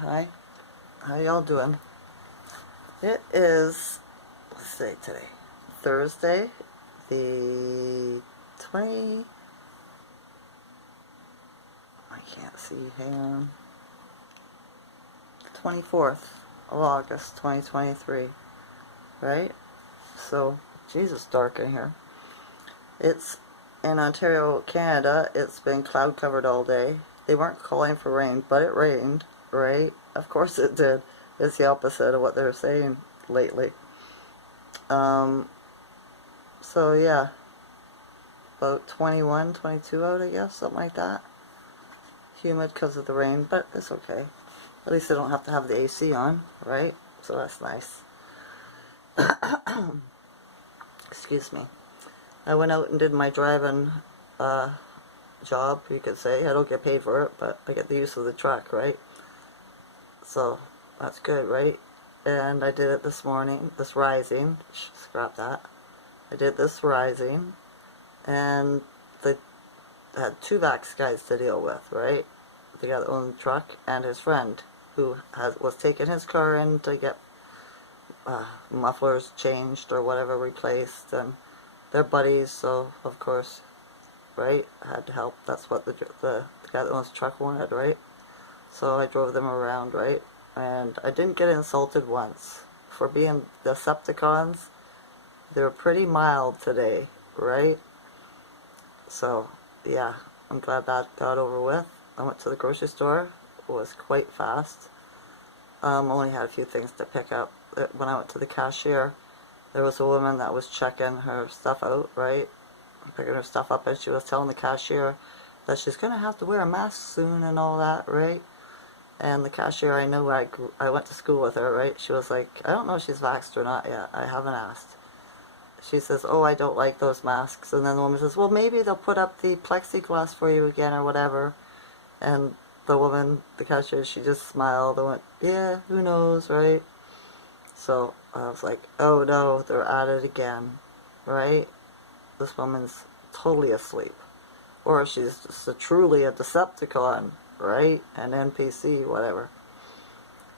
Hi, how y'all doing? It is, let's see today, Thursday, the 20, I can't see, hang on, 24th of August, 2023, right? So, Jesus, dark in here. It's in Ontario, Canada. It's been cloud covered all day. They weren't calling for rain, but it rained, right? Of course it did. It's the opposite of what they're saying lately. Um, so yeah, about 21, 22 out, I guess, something like that. Humid because of the rain, but it's okay. At least I don't have to have the AC on, right? So that's nice. Excuse me. I went out and did my driving job, you could say. I don't get paid for it, but I get the use of the truck, right? So that's good, right? And I did it this morning, this rising. Scrap that. I did this rising, and they had two Vax guys to deal with, right? The guy that owned the truck and his friend, who was taking his car in to get mufflers changed or whatever replaced, and they're buddies, so of course, right, I had to help. That's what the guy that owns the truck wanted, right? So I drove them around, right? And I didn't get insulted once. For being Decepticons, they're pretty mild today, right? So, yeah, I'm glad that got over with. I went to the grocery store. It was quite fast. Only had a few things to pick up. When I went to the cashier, there was a woman that was checking her stuff out, right? Picking her stuff up, and she was telling the cashier that she's going to have to wear a mask soon and all that, right? And the cashier, I know, I went to school with her, right? She was like, I don't know if she's vaxxed or not yet. I haven't asked. She says, oh, I don't like those masks. And then the woman says, well, maybe they'll put up the plexiglass for you again or whatever. And the woman, the cashier, she just smiled and went, yeah, who knows, right? So I was like, oh no, they're at it again, right? This woman's totally asleep. Or she's just truly a Decepticon, right? An NPC, whatever.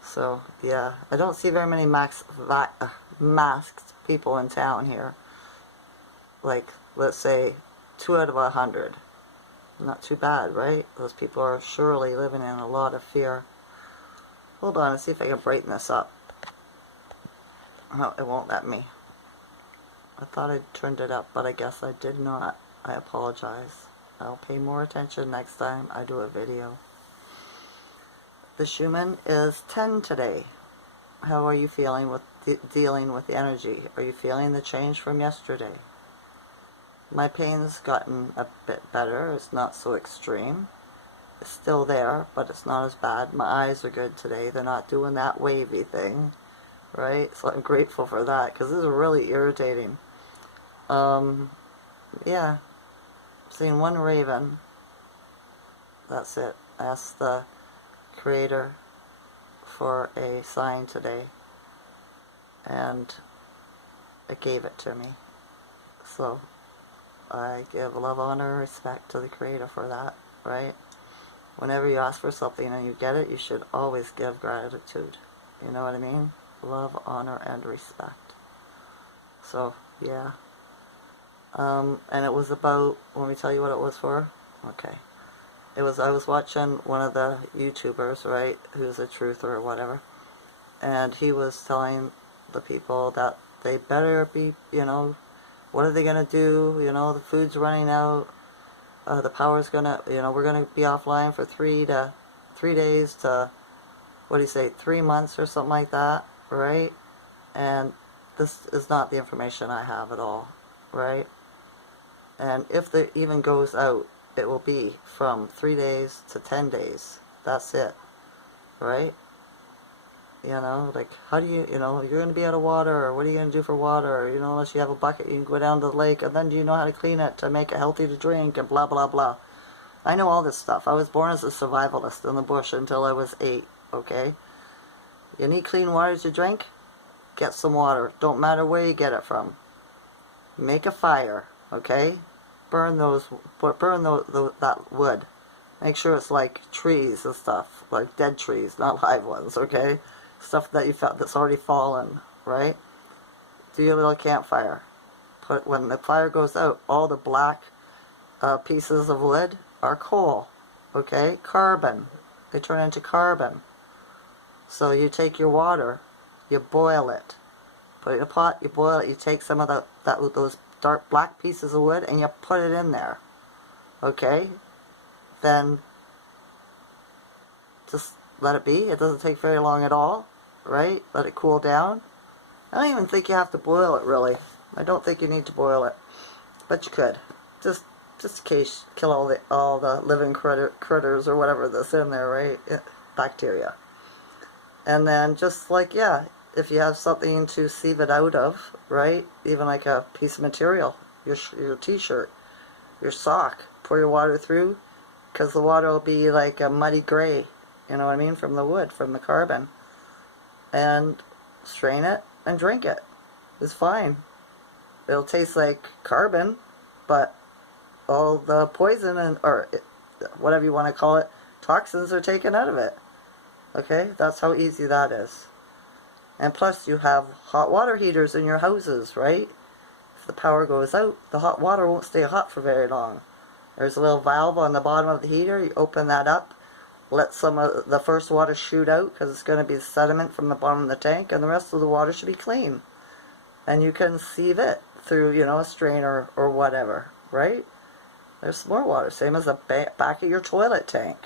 So, yeah, I don't see very many masked people in town here. Like, let's say, 2 out of 100. Not too bad, right? Those people are surely living in a lot of fear. Hold on, let's see if I can brighten this up. Oh, it won't let me. I thought I'd turned it up, but I guess I did not. I apologize. I'll pay more attention next time I do a video. The Schumann is 10 today. How are you feeling with dealing with the energy? Are you feeling the change from yesterday? My pain's gotten a bit better. It's not so extreme. It's still there, but it's not as bad. My eyes are good today. They're not doing that wavy thing, right? So I'm grateful for that, because this is really irritating. Yeah. Seen one raven. That's it. I asked the Creator for a sign today, and it gave it to me. So I give love, honor, and respect to the Creator for that, right? Whenever you ask for something and you get it, you should always give gratitude. You know what I mean? Love, honor, and respect. So, yeah. And it was about, let me tell you what it was for? Okay. I was watching one of the YouTubers, right, who's a truther or whatever, and he was telling the people that they better be, what are they going to do? The food's running out, the power's going to, we're going to be offline for 3 days to, 3 months or something like that, right? And this is not the information I have at all, right? And if it even goes out, it will be from 3 days to 10 days. That's it, right? Like, how do you, you're going to be out of water, or what are you going to do for water? Unless you have a bucket, you can go down to the lake, and then do you know how to clean it to make it healthy to drink, and blah, blah, blah. I know all this stuff. I was born as a survivalist in the bush until I was 8, okay? You need clean water to drink? Get some water. Don't matter where you get it from. Make a fire, okay? Burn that wood. Make sure it's like trees and stuff, like dead trees, not live ones, okay? Stuff that you found that's already fallen, right? Do your little campfire. When the fire goes out, all the black pieces of wood are coal, okay? Carbon. They turn into carbon. So you take your water, you boil it. Put it in a pot, you boil it, you take some of those dark black pieces of wood and you put it in there, okay? Then just let it be. It doesn't take very long at all, right? Let it cool down. I don't even think you have to boil it, really. I don't think you need to boil it, but you could. Just in case, kill all the living critters or whatever that's in there, right? Bacteria. And then just like, yeah, if you have something to sieve it out of, right? Even like a piece of material, your t-shirt, your sock, pour your water through, because the water will be like a muddy gray, you know what I mean, from the wood, from the carbon. And strain it and drink it. It's fine. It'll taste like carbon, but all the poison or whatever you want to call it, toxins are taken out of it. Okay, that's how easy that is. And plus you have hot water heaters in your houses, right? If the power goes out, the hot water won't stay hot for very long. There's a little valve on the bottom of the heater. You open that up, let some of the first water shoot out because it's going to be sediment from the bottom of the tank, and the rest of the water should be clean. And you can sieve it through, you know, a strainer or whatever, right? There's more water, same as the back of your toilet tank.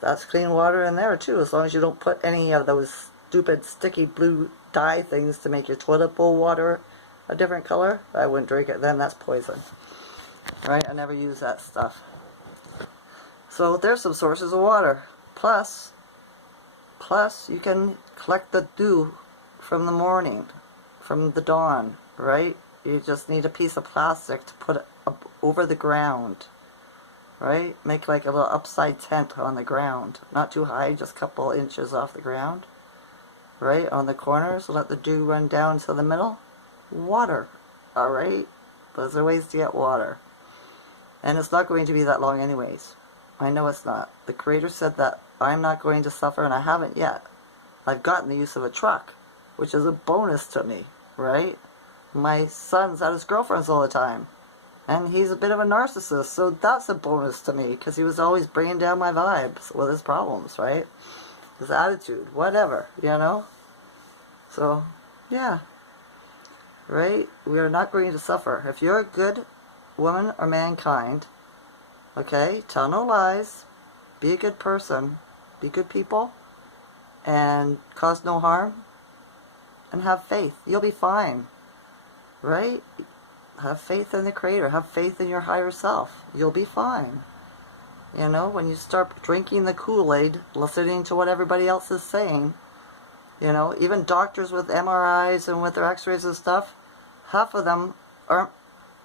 That's clean water in there too, as long as you don't put any of those stupid sticky blue dye things to make your toilet bowl water a different color. I wouldn't drink it then, that's poison. Right? I never use that stuff. So there's some sources of water. Plus you can collect the dew from the morning, from the dawn, right? You just need a piece of plastic to put up over the ground, right? Make like a little upside tent on the ground. Not too high, just a couple inches off the ground, right? On the corners, let the dew run down to the middle. Water, alright? Those are ways to get water. And it's not going to be that long anyways. I know it's not. The Creator said that I'm not going to suffer, and I haven't yet. I've gotten the use of a truck, which is a bonus to me, right? My son's at his girlfriend's all the time, and he's a bit of a narcissist, so that's a bonus to me, because he was always bringing down my vibes with his problems, right? His attitude, whatever, you know? So, yeah. Right? We are not going to suffer. If you're a good woman or mankind, okay, tell no lies, be a good person, be good people, and cause no harm, and have faith. You'll be fine, right? Have faith in the Creator, have faith in your higher self. You'll be fine. You know, when you start drinking the Kool-Aid, listening to what everybody else is saying, you know, even doctors with MRIs and with their x-rays and stuff, half of them aren't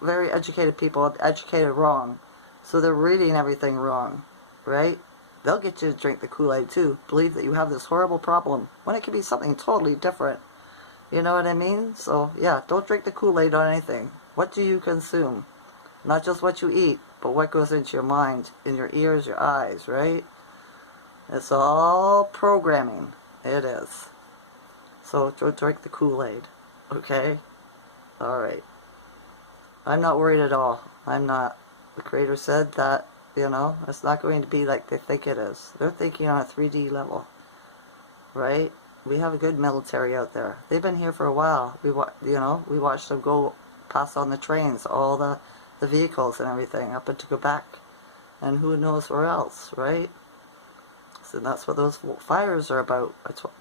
very educated people, educated wrong. So they're reading everything wrong, right? They'll get you to drink the Kool-Aid too. Believe that you have this horrible problem when it could be something totally different. You know what I mean? So yeah, don't drink the Kool-Aid on anything. What do you consume? Not just what you eat, but what goes into your mind, in your ears, your eyes, right? It's all programming. It is. So don't drink the Kool-Aid, okay? Alright. I'm not worried at all. I'm not. The Creator said that, you know, it's not going to be like they think it is. They're thinking on a 3D level, right? We have a good military out there. They've been here for a while. We watched them go past on the trains, all the vehicles and everything up into Quebec, and who knows where else, right? So that's what those fires are about.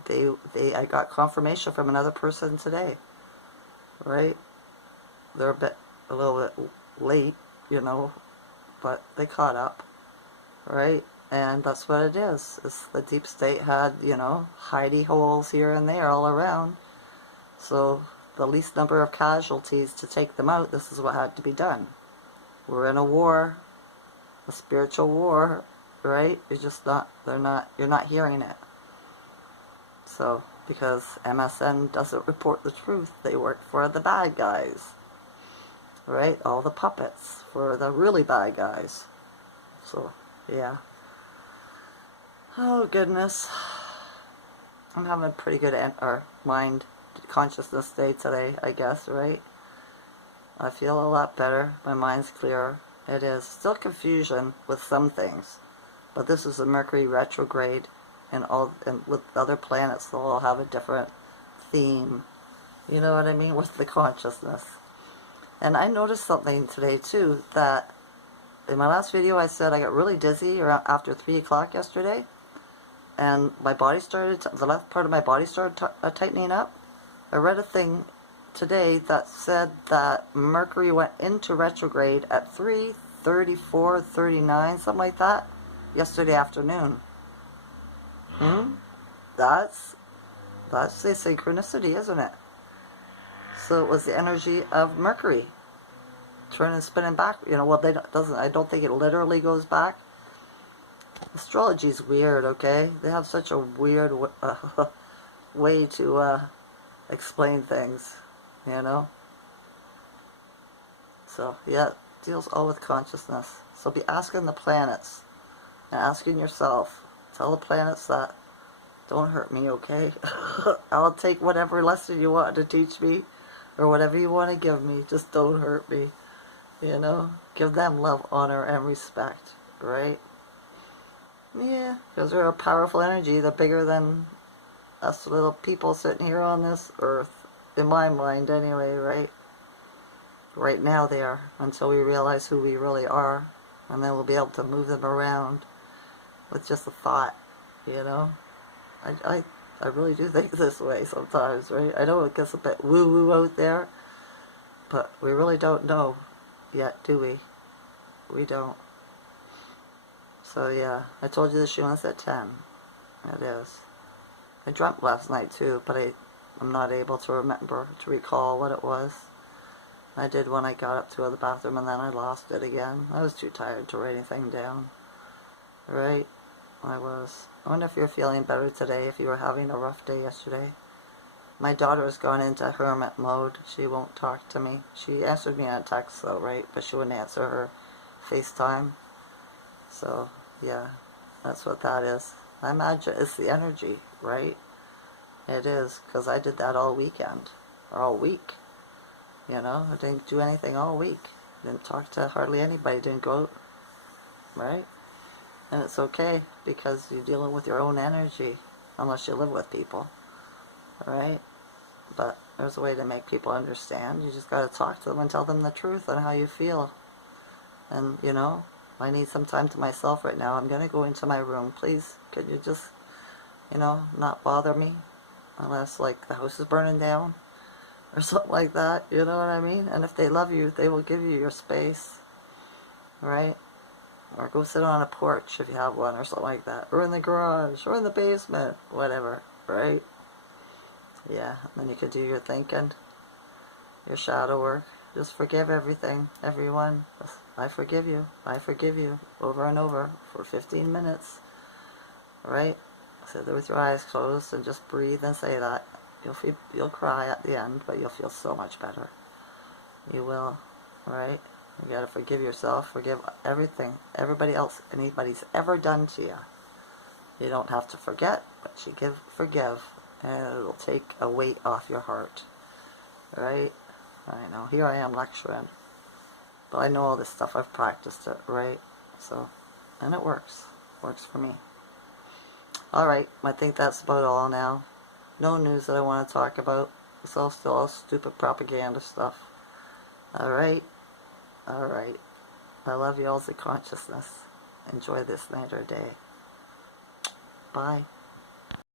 I got confirmation from another person today, right? They're a little bit late, you know, but they caught up, right? And that's what it is. It's the deep state had, you know, hidey holes here and there all around. So the least number of casualties to take them out, this is what had to be done. We're in a war, a spiritual war, right? You're not hearing it. So, because MSN doesn't report the truth, they work for the bad guys. Right? All the puppets for the really bad guys. So, yeah. Oh goodness. I'm having a pretty good or mind consciousness day today, I guess, right? I feel a lot better. My mind's clearer. It is. Still confusion with some things. But this is a Mercury retrograde, and with other planets, they'll all have a different theme. You know what I mean? With the consciousness. And I noticed something today too, that in my last video I said I got really dizzy around after 3 o'clock yesterday, and my body started, the left part of my body started tightening up. I read a thing today that said that Mercury went into retrograde at 3:34, 39, something like that, yesterday afternoon. That's the synchronicity, isn't it? So it was the energy of Mercury turning and spinning back. You know, well, I don't think it literally goes back. Astrology's weird, okay? They have such a weird way to explain things, you know? So, yeah, it deals all with consciousness. So be asking the planets and asking yourself. Tell the planets that, don't hurt me, okay? I'll take whatever lesson you want to teach me or whatever you want to give me. Just don't hurt me, you know? Give them love, honor, and respect, right? Yeah, because they're a powerful energy. They're bigger than us little people sitting here on this earth. In my mind, anyway, right? Right now they are, until we realize who we really are. And then we'll be able to move them around with just a thought, you know? I really do think this way sometimes, right? I know it gets a bit woo-woo out there, but we really don't know yet, do we? We don't. So yeah, I told you the Schumann's at 10. It is. I dreamt last night too, but I'm not able to recall what it was. I did when I got up to the bathroom, and then I lost it again. I was too tired to write anything down. Right? I was. I wonder if you're feeling better today, if you were having a rough day yesterday. My daughter has gone into hermit mode. She won't talk to me. She answered me on a text though, right? But she wouldn't answer her FaceTime. So, yeah, that's what that is. I imagine it's the energy, right? It is, because I did that all weekend, or all week. You know, I didn't do anything all week. Didn't talk to hardly anybody, didn't go out, right? And it's okay, because you're dealing with your own energy, unless you live with people, right? But there's a way to make people understand. You just got to talk to them and tell them the truth on how you feel. And, you know, I need some time to myself right now. I'm going to go into my room. Please, could you just, you know, not bother me? Unless, like, the house is burning down or something like that. You know what I mean? And if they love you, they will give you your space. Right? Or go sit on a porch if you have one or something like that. Or in the garage. Or in the basement. Whatever. Right? Yeah. And then you could do your thinking. Your shadow work. Just forgive everything. Everyone. I forgive you. I forgive you. Over and over for 15 minutes. Right? Sit there with your eyes closed and just breathe and say that. You'll cry at the end, but you'll feel so much better. You will. Right? You gotta forgive yourself. Forgive everything. Everybody else. Anybody's ever done to you. You don't have to forget, but you forgive. And it'll take a weight off your heart. Right? I know. Here I am lecturing. But I know all this stuff. I've practiced it, right? So, and it works. Works for me. Alright, I think that's about all now. No news that I want to talk about. It's all still all stupid propaganda stuff. Alright? Alright. I love you all, the consciousness. Enjoy this night or day. Bye.